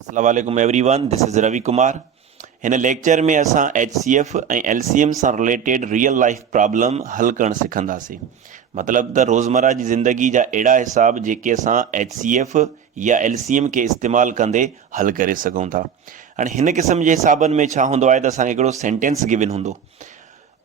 अस्सलाम वालेकुम everyone, this is Ravi Kumar. हिन लेक्चर में असां HCF ऐं LCM सां रिलेटेड रियल लाइफ प्रॉब्लम हल करणु सिखंदासीं। मतिलबु त रोज़मर्रा जी ज़िंदगी जा अहिड़ा हिसाब जेके असां HCF या LCM खे इस्तेमालु कंदे हल करे सघूं था। हाणे हिन क़िस्म जे हिसाबनि में छा हूंदो आहे त असांखे हिकिड़ो सेंटेंस गिवन हूंदो,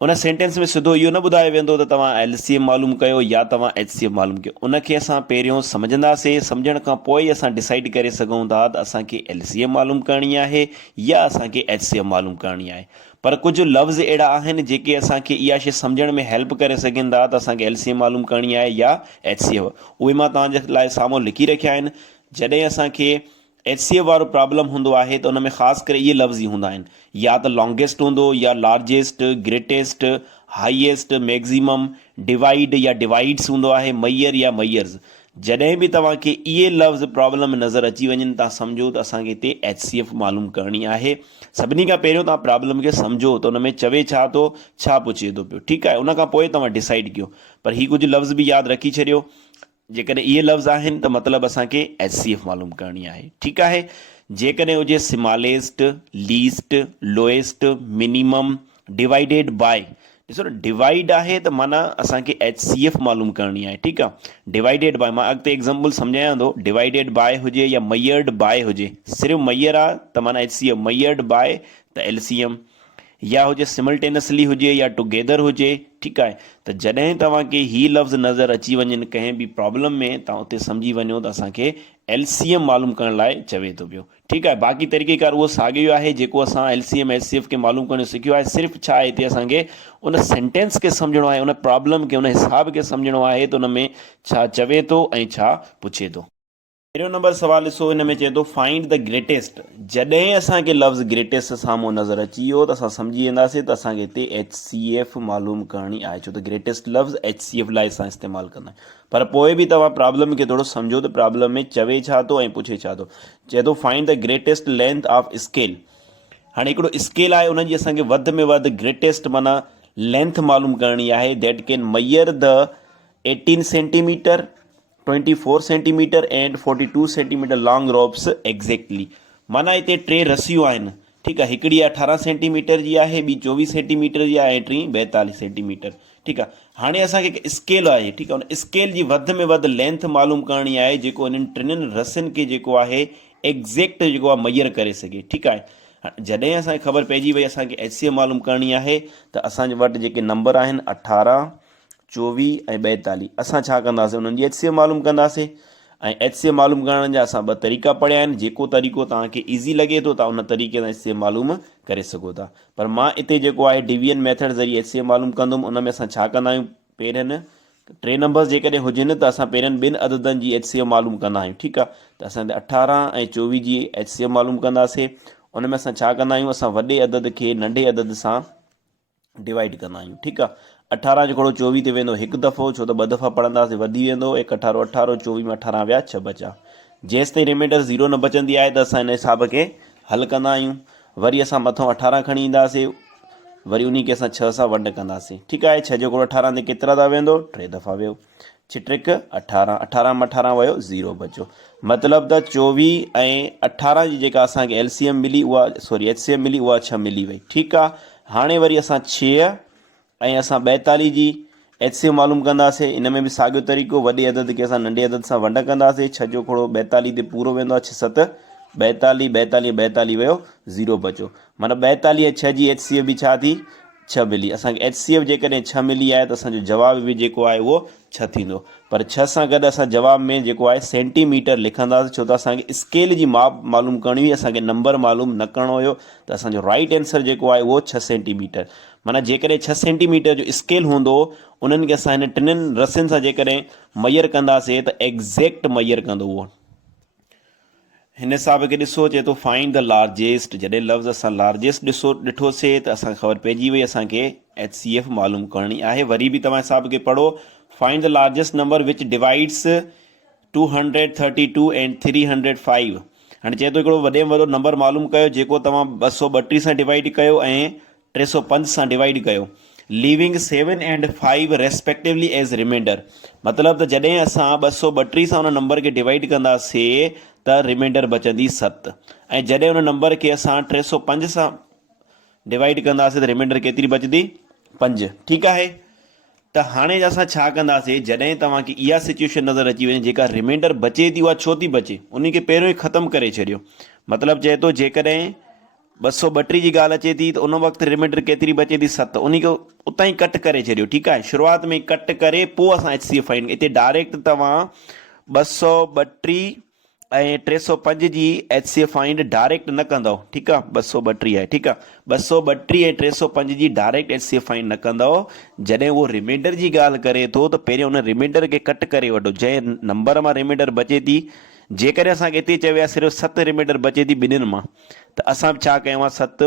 उन सेंटेंस में सिधो इहो न ॿुधायो वेंदो त तव्हां LCM मालूम कयो या तव्हां HCF मालूम कयो। उनखे असां पहिरियों सम्झंदासीं, सम्झण खां पोइ असां डिसाइड करे सघूं था त असांखे LCM मालूम करणी आहे या असांखे HCF मालूम करणी आहे। पर कुझु लफ़्ज़ अहिड़ा आहिनि जेके असांखे इहा शइ सम्झण में हेल्प करे सघनि था त असांखे LCM मालूम करणी आहे या HCF। उहे मां तव्हांजे लाइ साम्हूं लिखी रखिया आहिनि। जॾहिं असांखे HCF वारो प्रॉब्लम हूंदो आहे त उन में ख़ासि करे इहे लफ़्ज़ ई हूंदा आहिनि, या त लॉन्गेस्ट हूंदो या largest, greatest, highest, maximum, divide या डिवाइड्स हूंदो आहे, मैयर या मैयर्स। जॾहिं बि तव्हांखे इहे लफ़्ज़ प्रॉब्लम में नज़र अची वञनि, तव्हां सम्झो त असांखे हिते HCF मालूम करणी आहे। सभिनी खां पहिरियों तव्हां प्रॉब्लम खे सम्झो त उन में चवे छा थो, छा पुछे थो पियो, ठीकु आहे। उन खां पोइ तव्हां डिसाइड कयो। पर ही कुझु लफ़्ज़ बि यादि रखी छॾियो, जेकॾहिं इहे लफ़्ज़ आहिनि त मतिलबु असांखे HCF मालूम करणी आहे, ठीकु आहे। जेकॾहिं हुजे smallest, least, lowest, minimum, divided by, ॾिसो न डिवाइड आहे त माना असांखे HCF मालूम करणी आहे, ठीकु आहे। डिवाइडेड बाय मां अॻिते एग्ज़ाम्पल सम्झायां थो। डिवाइडेड बाय हुजे या मैयर्ड बाय हुजे, सिर्फ़ु मैयर आहे त माना HCF, मैयर्ड बाय त LCM, या हुजे सिमल्टेनियसली हुजे या टुगेदर हुजे, ठीकु आहे। त जॾहिं तव्हांखे ही लफ़्ज़ नज़र अची वञनि कंहिं बि प्रॉब्लम में, तव्हां उते सम्झी वञो त असांखे LCM मालूम करण लाइ चवे थो पियो, ठीकु आहे। बाक़ी तरीक़ेकार उहो साॻियो आहे जेको असां LCM HCF खे मालूम करणु सिखियो आहे। सिर्फ़ु छा आहे, हिते असांखे उन सेंटेंस खे सम्झणो आहे, उन प्रॉब्लम खे, उन हिसाब खे सम्झणो आहे त उन में छा चवे थो ऐं छा पुछे थो। पहिरियों नंबर सवाल ॾिसो, हिन में चए थो फाइंड द ग्रेटेस्ट। जॾहिं असांखे लफ़्ज़ ग्रेटेस्ट साम्हूं नज़र अची वियो त असां सम्झी वेंदासीं त असांखे हिते HCF मालूम करणी आहे, छो त ग्रेटेस्ट लफ़्ज़ HCF लाइ असां इस्तेमालु कंदा आहियूं। पर पोइ बि तव्हां प्रॉब्लम खे थोरो सम्झो त प्रॉब्लम में चवे छा थो ऐं पुछे छा थो। चए थो find the greatest length of scale. हाणे हिकिड़ो स्केल आहे, उनजी असांखे वधि में वधि ग्रेटेस्ट माना लेंथ मालूम करणी आहे, दैट कैन मैयर द 18 सेंटीमीटर, 24 centimetre and 42 centimetre long ropes exactly. माना हिते टे रसियूं आहिनि, ठीकु आहे। हिकिड़ी 18 सेंटीमीटर जी आहे, ॿी 24 सेंटीमीटर जी आहे ऐं टी 42 सेंटीमीटर, ठीकु आहे। हाणे असांखे हिकु स्केल आहे, ठीकु आहे। उन स्केल जी वधि में वधि लेंथ मालूम करणी आहे जेको इन्हनि टिनिनि रसियुनि खे जेको आहे एग्ज़ैक्ट जेको आहे मैयर करे सघे, ठीकु आहे। जॾहिं असांखे ख़बर पइजी वई असांखे HCF मालूम करणी आहे त असांजे वटि जेके नंबर आहिनि 18, 24 ऐं 42, असां छा कंदासीं, उन्हनि जी HCF मालूम कंदासीं। ऐं HCF मालूम करण जा असां ॿ तरीक़ा पढ़िया आहिनि। जेको तरीक़ो तव्हांखे ईज़ी लॻे थो तव्हां उन तरीक़े सां HCF मालूम करे सघो था। पर मां हिते जेको आहे डिवीजन मेथड ज़रिए HCF मालूम कंदुमि। उन में असां छा कंदा आहियूं, पहिरियनि टे नंबर जेकॾहिं हुजनि त असां पहिरियनि ॿिनि अददनि जी HCF मालूम कंदा आहियूं, ठीकु आहे। त असां 18 ऐं 24 जी HCF मालूम कंदासीं। उन में असां छा कंदा आहियूं, असां वॾे अदद खे नंढे अदद सां डिवाइड कंदा आहियूं, ठीकु आहे। 18 जो 24 ते वेंदो हिकु दफ़ो, छो त ॿ दफ़ा पढ़ंदासीं वधी वेंदो। 1 18 18, 24 में 18 विया 6 बचा। जेसि ताईं रिमाइंडर 0 न बचंदी आहे त असां हिन हिसाब खे हल कंदा आहियूं। वरी असां मथां 18 खणी ईंदासीं, वरी उन खे असां 6 सां वंड कंदासीं, ठीकु आहे। 6 जो 18 ते केतिरा दफ़ा वेंदो, 3 दफ़ा वियो। 6 ट्रिक 18, 18 में 18 वियो, 0 बचो। मतिलबु त 24 ऐं 18 जी जेका असांखे LCM मिली उहा, सॉरी HCF मिली, उहा 6 मिली वई, ठीकु आहे। हाणे वरी असां 6 ऐं असां 42 जी HCF मालूम कंदासीं। इन में बि साॻियो तरीक़ो, वॾे अदद खे असां नंढे अदद सां वंड कंदासीं। 6 जो 42 ते पूरो वेंदो आहे, 6 7 42, 42 42 वियो, 0 बचो। माना 42 ऐं 6 जी HCF बि छा थी, 6 मिली। असांखे HCF जेकॾहिं 6 मिली आहे त असांजो जवाब बि जेको आहे उहो 6 थींदो। पर 6 सां गॾु असां जवाब में जेको आहे सेंटीमीटर लिखंदासीं, छो त असांखे स्केल जी माप मालूम करणी हुई, असांखे नंबर मालूम न करणो हुयो। त असांजो राइट आंसर जेको आहे उहो 6 सेंटीमीटर। माना जेकॾहिं 6 सेंटीमीटर जो स्केल हूंदो, उन्हनि खे असां हिन टिनिनि रसियुनि सां जेकॾहिं मैयर कंदासीं त एग्ज़ैक्ट मैयर कंदो उहो। हिन हिसाब खे ॾिसो, चए थो फाइंड द लार्जेस्ट। जॾहिं लफ़्ज़ असां लार्जेस्ट ॾिठोसीं त असांखे ख़बर पइजी वई असांखे HCF मालूम करणी आहे। वरी बि तव्हां हिसाब खे पढ़ो, find the largest number which divides 232 एंड 305। हाणे चए थो हिकिड़ो वॾे में वॾो नंबर मालूम कयो जेको तव्हां 232 सां डिवाइड कयो ऐं 305 सां डिवाइड कयो, लीविंग 7 एंड 5 रेस्पेक्टिवली एज रिमाइंडर। मतिलबु त जॾहिं असां 232 सां उन नंबर खे डिवाइड कंदासीं त रिमाइंडर बचंदी 7 ऐं जॾहिं उन नंबर खे असां 305 सां डिवाइड कंदासीं त रिमाइंडर केतिरी बचंदी 5। ठीकु आहे। त हाणे असां छा कंदासीं, जॾहिं तव्हांखे इहा सिचुएशन नज़र अची वञे जेका रिमाइंडर बचे थी उहा छो थी बचे, उन खे पहिरियों ई ख़तमु करे छॾियो। मतिलबु चए थो जेकॾहिं 232 जी ॻाल्हि अचे थी त उन वक़्तु रिमाइंडर केतिरी बचे थी 7, उन खे उतां ई कट करे छॾियो। ठीकु आहे। शुरूआति में कट करे पोइ असां HCF फाइंड, हिते डायरेक्ट तव्हां 232 ऐं 305 जी HCF फाइंड डायरेक्ट न कंदव। ठीकु आहे। 232 आहे। ठीकु आहे। 232 ऐं 305 जी डायरेक्ट HCF फाइंड न कंदव। जॾहिं उहो रिमाइंडर जी ॻाल्हि करे थो त पहिरियों उन रिमाइंडर खे कट करे वठो। जंहिं नंबर मां रिमाइंडर बचे थी, जेकॾहिं असांखे हिते चयो आहे सिर्फ़ु 7 रिमाइंडर बचे थी ॿिन्हिनि मां, त असां छा कयूं आहे, 7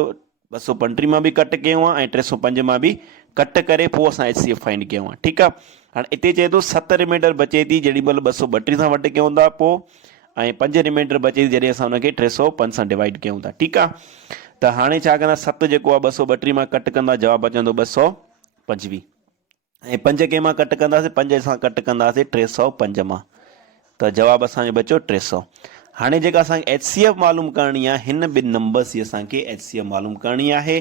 235 मां बि कट कयूं आहे ऐं 305 मां बि कट करे पोइ असां HCF फाइंड कयूं आहे। ठीकु आहे। हाणे हिते चए थो 7 रिमाइंडर बचे थी जेॾी महिल 232 सां वटि कयूं था पोइ, ऐं 5 रिमाइंडर बचे थी जॾहिं असां हुनखे 305 सां डिवाइड कयूं था। ठीकु आहे। त हाणे छा कंदा, 7 जेको आहे 232 मां कट कंदा, जवाबु अचंदो 225 ऐं 5 कंहिं मां कट कंदासीं, 5 सां कट कंदासीं 305 मां, त जवाबु असांजो बचो 300। हाणे जेका असांखे HCF मालूम करणी आहे, हिन ॿिनि नंबर्स जी असांखे HCF मालूम करणी आहे।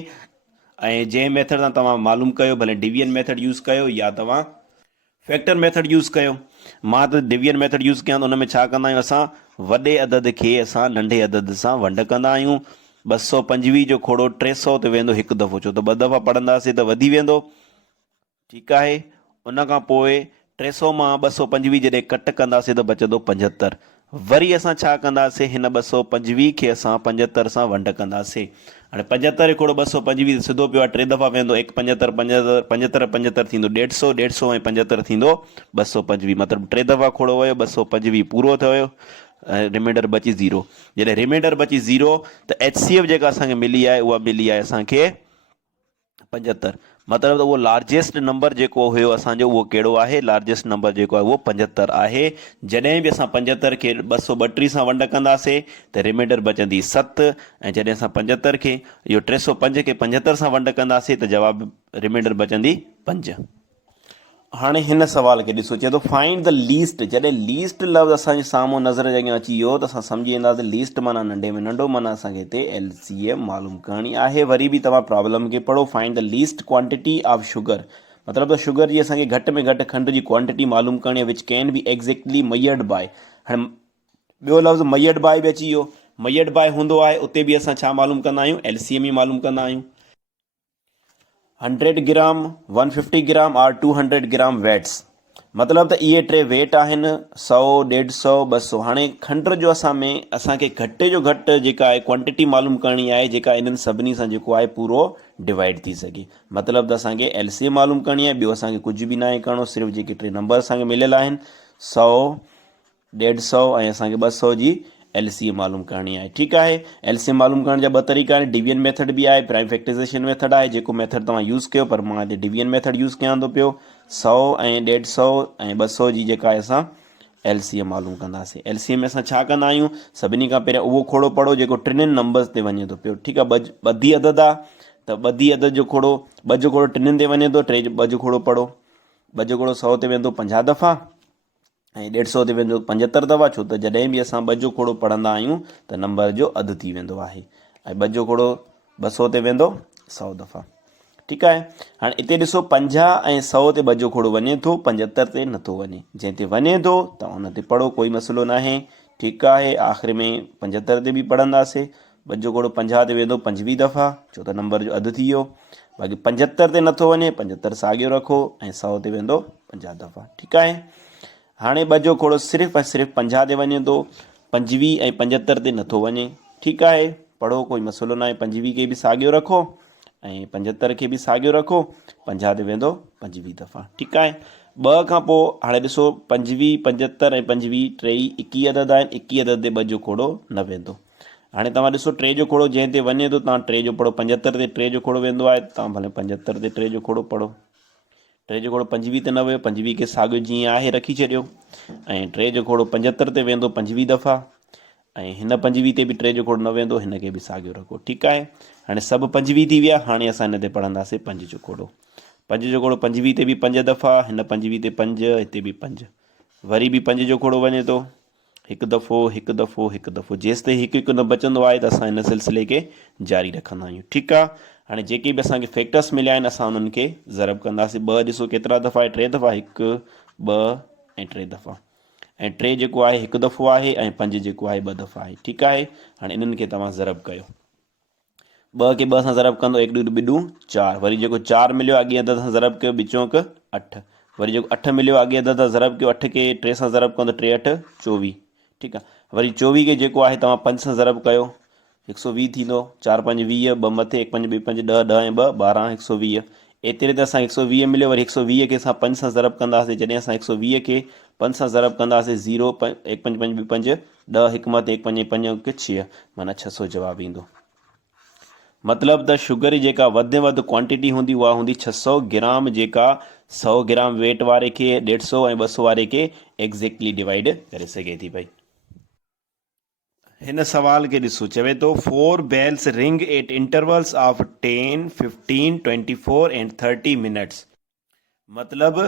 ऐं जंहिं मेथड सां तव्हां मालूम कयो, भले डिवीजन मेथड यूज़ कयो या तव्हां फैक्टर मेथड यूज़ कयो। मां त डिवीजन मेथड यूज़ कयां त उन में छा कंदा आहियूं, असां वॾे अदद खे असां नंढे अदद सां वंड कंदा आहियूं। 225 जो खोड़ो 300 ते वेंदो हिकु दफ़ो, छो त 2 दफ़ा पढ़ंदासीं त वधी वेंदो। ठीकु आहे। उन खां पोइ 300 मां 225 जॾहिं कट कंदासीं त बचंदो 75। वरी असां छा कंदासीं, हिन 225 खे असां 75 सां वंड कंदासीं। हाणे 75 खोड़ो 225 सिधो पियो आहे, 3 दफ़ा वेंदो, 1 75 75 75 75 थींदो 150, 150 ऐं 75 थींदो 225, मतिलबु 3 दफ़ा खोड़ो वियो, 225 पूरो थियो ऐं रिमाइंडर बची 0। जॾहिं रिमाइंडर बची 0 त HCF जेका असांखे मिली आहे उहा मिली आहे असांखे 75। मतिलबु त उहो लार्जेस्ट नंबर जेको हुयो असांजो उहो कहिड़ो आहे, लार्जेस्ट नंबर जेको आहे उहो 75 आहे। जॾहिं बि असां 75 खे 232 सां वंड कंदासीं त रिमाइंडर बचंदी 7, ऐं जॾहिं असां 75 खे इहो 305 खे 75 सां वंड कंदासीं त जवाबु रिमाइंडर बचंदी 5। हाणे हिन सवाल खे ॾिसो, चए थो फाइंड द लीस्ट। जॾहिं लीस्ट लफ़्ज़ असांजे साम्हूं नज़र जे अॻियां अची वियो त असां सम्झी वेंदासीं लीस्ट माना नंढे में नंढो, माना असांखे हिते LCM मालूम करणी आहे। वरी बि तव्हां प्रॉब्लम खे पढ़ो। Find the least quantity of sugar, मतिलबु त शुगर जी असांखे घटि में घटि खंड जी क्वांटिटी मालूम करणी आहे, which can be exactly measured by. हाणे ॿियो लफ़्ज़ मयर्ड बाय बि अची वियो। मयर्ड बाय हूंदो आहे, उते बि असां छा मालूम कंदा आहियूं, LCM ई मालूम कंदा आहियूं। 100 ग्राम, 150 ग्राम और 200 ग्राम वेट्स, मतिलबु त इहे 3 वेट आहिनि, 100 150 200। हाणे खंड जो असांखे घटि जो घटि जेका आहे क्वांटिटी मालूम करणी आहे, जेका इन्हनि सभिनी सां जेको आहे पूरो डिवाइड थी सघे। मतिलबु त असांखे LCM मालूम करणी आहे, ॿियो असांखे कुझु बि न आहे करिणो, सिर्फ़ु जेके 3 नंबर असांखे मिलियल आहिनि 100 150 ऐं असांखे 200 जी LCM मालूम करणी आहे। ठीकु आहे। LCM मालूम करण जा 2 तरीक़ा आहिनि, डिवीजन मेथड बि आहे, प्राइम फैक्टराइज़ेशन मेथड आहे, जेको मेथड तव्हां यूज़ कयो, पर मां हिते डिवीजन मेथड यूज़ कयां थो पियो। 100 ऐं 150 ऐं 200 जी जेका आहे असां LCM मालूम कंदासीं। LCM में असां छा कंदा आहियूं, सभिनी खां पहिरियों उहो खोड़ो पढ़ो जेको 3 नंबर्स ते वञे थो पियो। ठीकु आहे। ॿधी अदद आहे त ॿधी अदद जो खोड़ो, 2 जो खोड़ो 3 ते वञे थो, 2 जो खोड़ो पढ़ो। 2 जो खोड़ो 100 ते वेंदो 50 दफ़ा ऐं 150 ते वेंदो 75 दफ़ा, छो त जॾहिं बि असां 2 जो खोड़ो पढ़ंदा आहियूं त नंबर जो अधु थी वेंदो आहे। ऐं 2 जो खोड़ो 200 ते वेंदो 100 दफ़ा। ठीकु आहे। हाणे हिते ॾिसो 50 ऐं 100 ते 2 जो खोड़ो वञे थो, 75 ते नथो वञे। जंहिं ते वञे थो तव्हां हुन ते पढ़ो, कोई मसइलो न आहे। ठीकु आहे। आख़िर में 75 ते बि पढ़ंदासीं। 2 जो खोड़ो 50 ते वेंदो 25 दफ़ा, छो त नंबर जो अधु थी वियो। बाक़ी 75 ते नथो वञे, 75 साॻियो रखो ऐं 100 ते वेंदो 50 दफ़ा। ठीकु आहे। हाणे 2 जो खोड़ो सिर्फ़ु ऐं सिर्फ़ु 50 ते वञे थो, 25 ऐं 75 ते नथो वञे। ठीकु आहे। पढ़ो, कोई मसइलो न आहे। 25 खे बि साॻियो रखो ऐं 75 खे बि साॻियो रखो, 50 ते वेंदो 25 दफ़ा। ठीकु आहे। 2 खां पोइ हाणे ॾिसो 25 75 ऐं 25 टई 21 अदद आहिनि, 21 अदद ते 2 जो खोड़ो न वेंदो। हाणे तव्हां ॾिसो 3 जो खोड़ो जंहिं ते वञे थो तव्हां 3 जो पढ़ो, 75 ते 3 जो खोड़ो वेंदो आहे, तव्हां भले 75 ते 3 जो खोड़ो पढ़ो। 3 जो खोड़ो 25 ते न वियो, 25 खे साॻियो जीअं आहे रखी छॾियो ऐं 3 जो खोड़ो 75 ते वेंदो 25 दफ़ा ऐं हिन 25 ते बि 3 जो खोड़ो न वेंदो, हिन खे बि साॻियो रखो। ठीकु आहे। हाणे सभु 25 थी विया। हाणे असां हिन ते पढ़ंदासीं 5 जो खोड़ो। 5 जो खोड़ो 25 ते बि 5 दफ़ा, हिन 25 ते 5, हिते बि 5, वरी बि 5 जो खोड़ो वञे थो, हिकु दफ़ो जेसि ताईं हिकु हिकु न बचंदो आहे त असां हिन सिलसिले खे जारी रखंदा आहियूं। ठीकु आहे, हाणे जेके बि असांखे फैक्टर्स मिलिया आहिनि असां उन्हनि खे ज़रब कंदासीं। 2 ॾिसो केतिरा दफ़ा आहे, 3 दफ़ा, 1 2 ऐं 3 दफ़ा, ऐं 3 जेको आहे हिकु दफ़ो आहे, ऐं 5 जेको आहे 2 दफ़ा आहे। ठीकु आहे, हाणे इन्हनि खे तव्हां ज़रब कयो। 2 खे 2 सां ज़रब कंदो, 1 ॾूं ॿिॾूं 4, वरी जेको 4 मिलियो अॻे अदद सां ज़रब कयो, बिचोक 8, वरी जेको 8 मिलियो अॻे अदद सां ज़रब कयो, 8 खे 3 सां ज़रब कंदो, 3 8 24। ठीकु आहे, वरी 24 खे जेको आहे तव्हां 5 सां ज़रब कयो, 120 थींदो, 4 5 20, 2 मथे 1 5 2 5 10, 10 ऐं 2 12, 120। एतिरे ते असां 120 मिलियो, वरी 120 खे असां 5 सां ज़रब कंदासीं। जॾहिं असां 120 खे 5 सां ज़रब कंदासीं, 0 1 5 5 2 5 10, 1 मथे 1 5 5 6, माना 600 जवाबु ईंदो। मतिलबु त शुगर जी जेका वधि में वधि क्वांटिटी हूंदी उहा हूंदी 600 ग्राम, जेका 100 ग्राम वेट वारे खे 150 ऐं 200 वारे खे एग्ज़ैक्टली डिवाइड करे सघे थी पई। हिन सवाल खे ॾिसो, चवे थो 4 bells ring at intervals of 10 15 24 एंड 30 मिनट्स। मतिलबु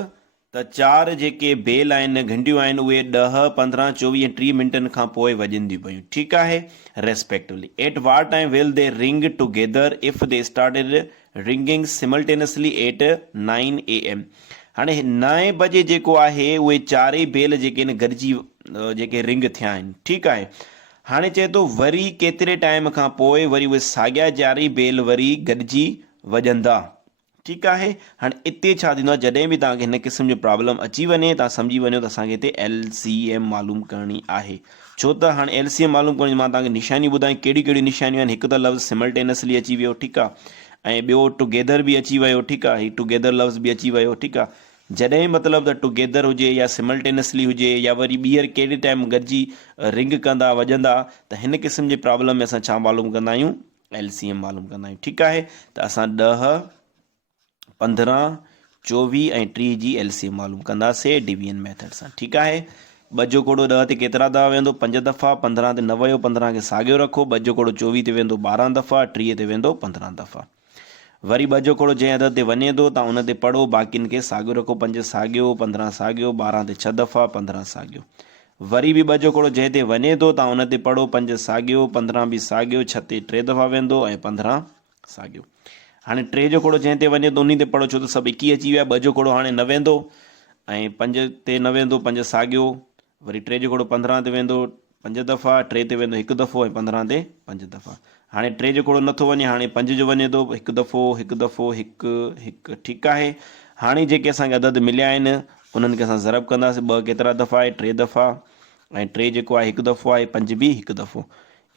त 4 जेके बेल आहिनि, घंटियूं आहिनि, उहे 10 15 24 ऐं 30 मिंटनि खां पोइ वॼंदियूं पयूं। ठीकु आहे, respectively. At what time will they ring together if they started ringing simultaneously at 9 AM। हाणे 9 बजे जेको आहे उहे 4 बेल जेके आहिनि गॾिजी जेके रिंग थिया आहिनि। ठीकु आहे, हाणे चए थो वरी केतिरे टाइम खां पोइ वरी उहे साॻिया 4 बेल वरी गॾिजी वॼंदा। ठीकु आहे, हाणे हिते छा थींदो आहे, जॾहिं बि तव्हांखे हिन क़िस्म जो प्रॉब्लम अची वञे, तव्हां सम्झी वञो त असांखे हिते LCM मालूम करणी आहे। छो त हाणे LCM मालूम करणी, मां तव्हांखे निशानियूं ॿुधायूं कहिड़ियूं कहिड़ियूं निशानियूं आहिनि। हिकु त लफ़्ज़ सिमल्टेनियसली अची वियो, ठीकु आहे, ऐं ॿियो टुगेदर बि अची वियो। ठीकु आहे, हीउ टुगेदर लफ़्ज़ बि अची वियो। ठीकु आहे, जॾहिं मतिलबु त टुगेदर हुजे या सिमल्टेनियसली हुजे या वरी ॿीहर कहिड़े टाइम गॾिजी रिंग कंदा वॼंदा, त हिन क़िस्म जे प्रॉब्लम में असां छा मालूम कंदा आहियूं, LCM मालूम कंदा आहियूं। ठीकु आहे, त असां 10 15 24 ऐं 30 जी LCM मालूम कंदासीं डिवीजन मेथड सां। ठीकु आहे, 2 जो कोड़ो 10 ते केतिरा दफ़ा वेंदो, 5 दफ़ा, 15 ते न वियो, 15 खे साॻियो रखो, 2 जो कोड़ो 24 ते वेंदो 12 दफ़ा, 30 ते वेंदो 15 दफ़ा। वरी 2 जो कोड़ो जंहिं अदद ते वञे थो तव्हां उन ते पढ़ो, बाक़ियुनि खे साॻियो रखो, 5 साॻियो, 15 साॻियो, 12 ते 6 दफ़ा, 15 साॻियो। वरी बि 2 जो कोड़ो जंहिं ते वञे थो तव्हां उन ते पढ़ो, 5 साॻियो, 15 बि साॻियो, 6 ते 3 दफ़ा वेंदो ऐं 15 साॻियो। हाणे 3 जो कोड़ो जंहिं ते वञे थो उन ते पढ़ो, छो त सभु 21 अची विया। 2 जो कोड़ो हाणे न वेंदो ऐं 5 ते न वेंदो, 5 साॻियो, वरी 3 जो कोड़ो 15 ते वेंदो 5 दफ़ा, 3 ते वेंदो 1 दफ़ो ऐं 15 ते 5 दफ़ा। हाणे 3 जो कोड़ो नथो वञे, हाणे 5 जो वञे थो 1 दफ़ो 1 दफ़ो 1 1। ठीकु आहे, हाणे जेके असांखे अदद मिलिया आहिनि उन्हनि खे असां ज़रब कंदासीं। 2 केतिरा दफ़ा आहे, 3 दफ़ा, ऐं 3 जेको आहे 1 दफ़ो आहे, 5 बि 1 दफ़ो,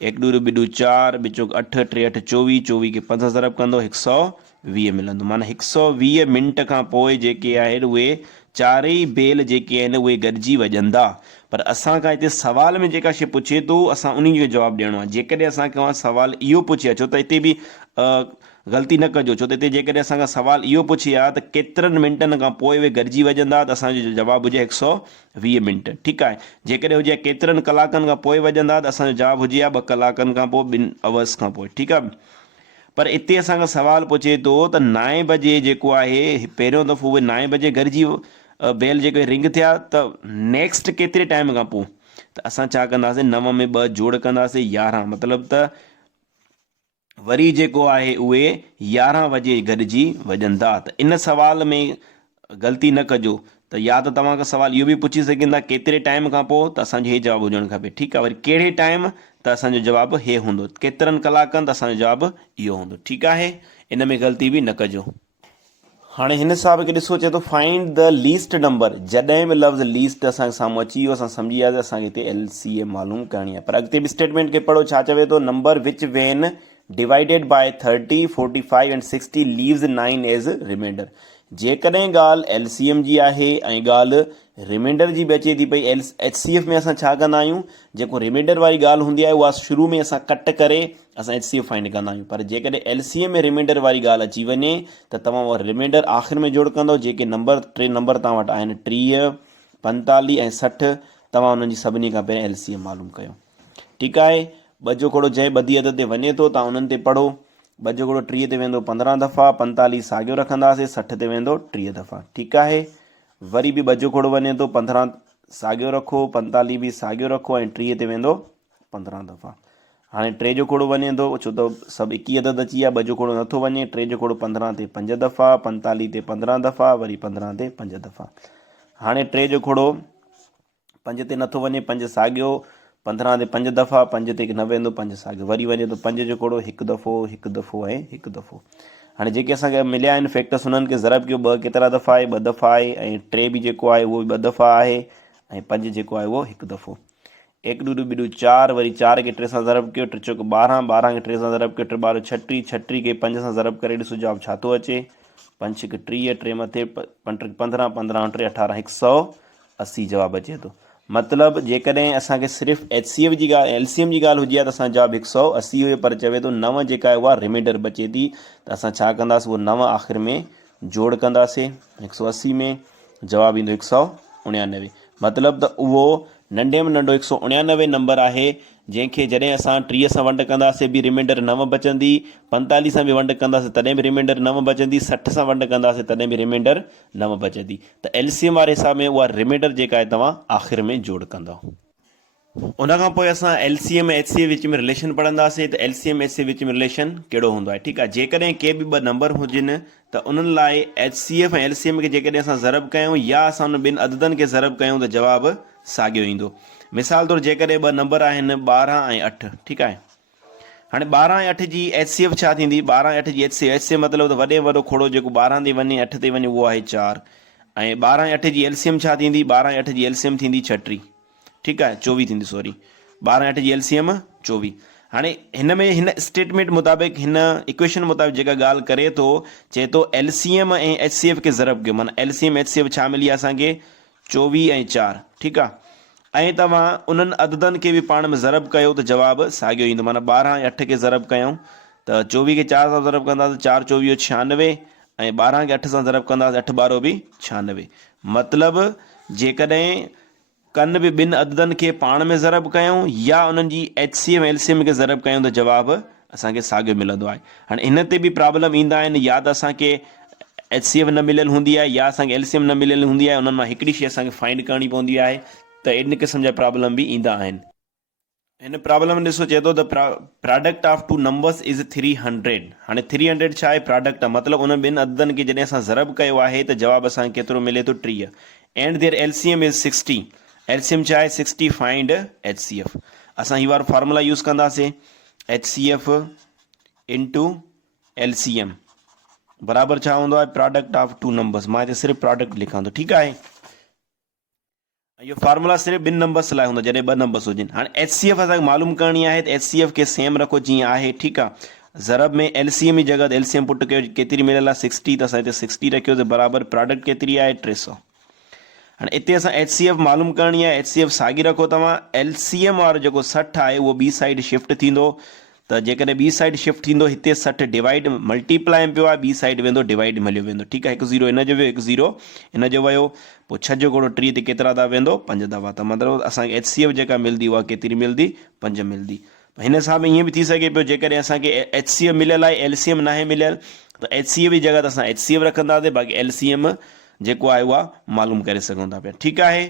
1 ॾूं ॿिॾूं 4, बिचो 8 3 8 24, 24 खे 5 सां ज़रब कंदो 120 मिलंदो। माना 120 मिंट खां पोइ जेके आहिनि उहे 4 बेल जेके आहिनि उहे गॾिजी वॼंदा। पर असां खां हिते सवाल में जेका शइ पुछे थो असां उन जो जवाबु ॾियणो आहे। जेकॾहिं असांखे सवाल इहो पुछे आहे, छो त हिते बि ग़लती न कजो, छो त हिते जेकॾहिं असांखां सवाल इहो पुछे आहे त केतिरनि मिंटनि खां पोइ उहे गॾिजी वॼंदा, त असांजो जवाबु हुजे 120 मिंट। ठीकु आहे, जेकॾहिं हुजे केतिरनि कलाकनि खां पोइ वॼंदा त असांजो जवाबु हुजे 2 कलाकनि खां पोइ, 2 आवर्स खां पोइ। ठीकु आहे, पर हिते असांखां सवाल पुछे थो त 9 बजे जेको आहे पहिरियों दफ़ो उहे 9 बजे गॾिजी बेल जेके रिंग थिया, त नेक्स्ट केतिरे टाइम खां पोइ, त असां छा कंदासीं, 9 में 2 जोड़ कंदासीं 11। मतिलबु त वरी जेको आहे उहे 11 बजे गॾिजी वॼंदा। त इन सवाल में ग़लती न कजो, त या त तव्हांखां सवाल इहो बि पुछी सघंदा केतिरे टाइम खां पोइ, त असांजो इहे जवाबु हुजणु खपे। ठीकु आहे, वरी कहिड़े टाइम, त असांजो जवाबु हे हूंदो, केतिरनि कलाकनि, त असांजो जवाबु इहो हूंदो। ठीकु आहे, इन में ग़लती बि न कजो। हाणे हिन हिसाब खे ॾिसो, चए थो फाइंड द लीस्ट नंबर। जॾहिं बि लफ़्ज़ लीस्ट असांखे साम्हूं अची वियो असां सम्झी वियासीं असांखे हिते LCM मालूम करणी आहे। पर अॻिते बि स्टेटमेंट खे पढ़ो, छा चवे थो, number which when divided by 30 45 and 60 leaves 9 as reminder. जेकॾहिं ॻाल्हि LCM जी आहे ऐं ॻाल्हि रिमाइंडर जी बि अचे थी पई, HCF में असां छा कंदा आहियूं, जेको रिमाइंडर वारी ॻाल्हि हूंदी आहे उहा शुरू में असां कट करे असां HCF फाइंड कंदा आहियूं। पर जेकॾहिं LCM में रिमाइंडर वारी ॻाल्हि अची वञे त तव्हां उहा रिमाइंडर आख़िर में जोड़ कंदव। जेके नंबर 3 नंबर तव्हां वटि आहिनि 30 45 ऐं 60, तव्हां उन्हनि जी सभिनी खां पहिरियों LCM मालूम कयो। ठीकु आहे, 2 जो कोड़ो जंहिं ॿधी अदद ते वञे थो तव्हां उन्हनि ते पढ़ो। 2 जो कोड़ो 30 ते वेंदो 15 दफ़ा, 45 साॻियो रखंदासीं, 60 ते वेंदो 30 दफ़ा। ठीकु आहे, वरी बि 2 जो कोड़ो वञे थो 15 साॻियो रखो, 45 बि साॻियो रखो ऐं 30 ते वेंदो 15 दफ़ा। हाणे 3 जो खोड़ो वञे थो, छो त सभु 21 अदद अची विया, 2 जो खोड़ो नथो वञे। 3 जो खोड़ो 15 ते 5 दफ़ा, 45 ते 15 दफ़ा, वरी 15 ते 5 दफ़ा। हाणे 3 जो खोड़ो 5 ते नथो वञे, 5 साॻियो, 15 ते 5 दफ़ा, 5 ते न वेंदो, 5 साॻियो, वरी वञे थो 5 जो खोड़ो 1 दफ़ो, 1 दफ़ो ऐं 1 दफ़ो। हाणे जेके असांखे मिलिया आहिनि फैक्टर्स, उन्हनि खे ज़रब कयो, 2 केतिरा दफ़ा आहे, 2 दफ़ा आहे, ऐं 3 बि जेको आहे उहो बि 2 दफ़ा आहे, ऐं 5 जेको आहे उहो 1 दफ़ो। 1 ॾूं 2 4, वरी 4 खे 3 सां ज़रब कयो, 3 चौक 12, 12 खे 3 सां ज़रब कयो, 3 ॿार 36, 36 खे 5 सां ज़रब करे ॾिसो जवाबु छा थो अचे। 5 छिक 30, 3 मथे 15, 15 3 18, 180 जवाबु अचे थो। मतिलबु जेकॾहिं असांखे सिर्फ़ु HCF जी ॻाल्हि, LCM जी ॻाल्हि हुजे हा त असां जवाबु 180 हुयो, पर चवे थो 9 जेका आहे उहा रिमाइंडर बचे थी, त असां छा कंदासीं, उहो 9 आख़िर में जोड़ कंदासीं। 180 में जवाबु ईंदो 199। मतिलबु त उहो नंढे में नंढो 199 नंबर आहे, जंहिंखे जॾहिं असां 30 सां वंड कंदासीं बि रिमाइंडर 9 बचंदी, 45 सां बि वंड कंदासीं तॾहिं बि रिमाइंडर 9 बचंदी, 60 सां वंड कंदासीं तॾहिं बि रिमाइंडर 9 बचंदी। त LCM वारे हिसाब में उहा रिमाइंडर जेका आहे तव्हां आख़िर में जोड़ कंदव। उनखां पोइ असां LCM ऐं HCF विच में रिलेशन पढ़ंदासीं, त LCM HCF विच में रिलेशन कहिड़ो हूंदो आहे। ठीकु आहे, जेकॾहिं के बि 2 नंबर हुजनि त उन्हनि लाइ HCF ऐं LCM खे जेकॾहिं असां ज़रब कयूं या असां उन 2 अददनि खे ज़रब कयूं त जवाबु साॻियो ईंदो। मिसाल तौरु जेकॾहिं 2 नंबर आहिनि 12 ऐं 8, ठीकु आहे। हाणे 12 ऐं 8 जी HCF छा थींदी, 12 ऐं 8 जी HCF मतिलबु त वॾे में वॾो खोड़ो जेको 12 ते वञे 8 ते वञे उहो आहे 4, ऐं 12 ऐं 8 जी LCM छा थींदी, 12 ऐं 8 जी LCM थींदी 36, ठीकु आहे, 24 थींदी, सॉरी, 12 ऐं 8 जी LCM 24। हाणे हिन में हिन स्टेटमेंट मुताबिक़, हिन इक्वेशन मुताबिक़ जेका ॻाल्हि करे थो, चए थो LCM ऐं HCF खे ज़रब कयो, माना LCM HCF छा मिली आहे असांखे, 24 ऐं 4, ठीकु आहे। ऐं तव्हां उन्हनि अददनि खे बि पाण में ज़रब कयो त जवाबु साॻियो ईंदो, माना 12 ऐं 8 खे ज़रब कयूं त 24 खे 4 सां ज़रब कंदासीं, 4 24 96, ऐं 12 खे 8 सां ज़रब कंदासीं, 8 12 बि 96। मतिलबु जेकॾहिं कन बि 2 अददनि खे पाण में ज़रब कयूं या उन्हनि जी HCM LCM खे ज़रब कयूं त जवाबु असांखे साॻियो मिलंदो आहे। हाणे हिन ते बि प्रॉब्लम ईंदा आहिनि, या त असांखे HCF न मिलियल हूंदी आहे या असांखे LCM न मिलियल हूंदी आहे, उन्हनि मां हिकिड़ी शइ असांखे फाइंड करणी पवंदी आहे, त इन क़िस्म जा प्रॉब्लम बि ईंदा आहिनि। हिन प्रॉब्लम में ॾिसो, चए थो त प्रोडक्ट ऑफ 2 नंबर्स इज़ 300। हाणे 300 छा आहे, प्रोडक्ट आहे, मतिलबु उन 2 अददनि खे जॾहिं असां ज़रब कयो आहे त जवाबु असांखे केतिरो मिले थो, 30, and there LCM is 60। LCM छा आहे, 60, फाइंड HCF। असां ही वारो फार्मूला यूज़ कंदासीं, HCF इंटू LCM बराबरि छा हूंदो आहे, प्रोडक्ट ऑफ 2 नंबर्स। मां हिते सिर्फ़ु प्रोडक्ट लिखां थो, ठीकु आहे। इहो फार्मूला सिर्फ़ु 2 नंबर्स लाइ हूंदो जॾहिं 2 नंबर्स हुजनि। हाणे HCF असांखे मालूम करणी आहे, त HCF खे सेम रखो जीअं आहे, ठीकु आहे। ज़रब में LCM जी जॻह ते LCM पुट कयो, केतिरी मिलियल आहे 60, त असां हिते 60 रखियो, त बराबरि प्रोडक्ट केतिरी आहे, 300। हाणे हिते असां HCF मालूम करणी आहे, HCF साॻी रखो तव्हां, LCM वारो जेको 60 आहे उहो ॿी साइड शिफ्ट थींदो, त जेकॾहिं ॿी साइड शिफ्ट थींदो, हिते 60 डिवाइड मल्टीप्लाई में पियो आहे, ॿी साइड वेंदो डिवाइड में हलियो वेंदो, ठीकु आहे। 1 0 हिन जो वियो, 1 0 हिन जो वियो, पोइ 6 जो घोड़ो 3 ते केतिरा दफ़ा वेंदो, 5 दफ़ा। त मतिलबु असांखे HCF जेका मिलंदी उहा केतिरी मिलंदी, 5 मिलंदी। हिन हिसाब में ईअं बि थी सघे पियो, जेकॾहिं असांखे HCF मिलियल आहे, LCM न आहे मिलियल, त HCF जी जॻह ते असां HCF रखंदासीं, बाक़ी LCM जेको आहे उहा मालूम करे सघूं था पिया, ठीकु आहे।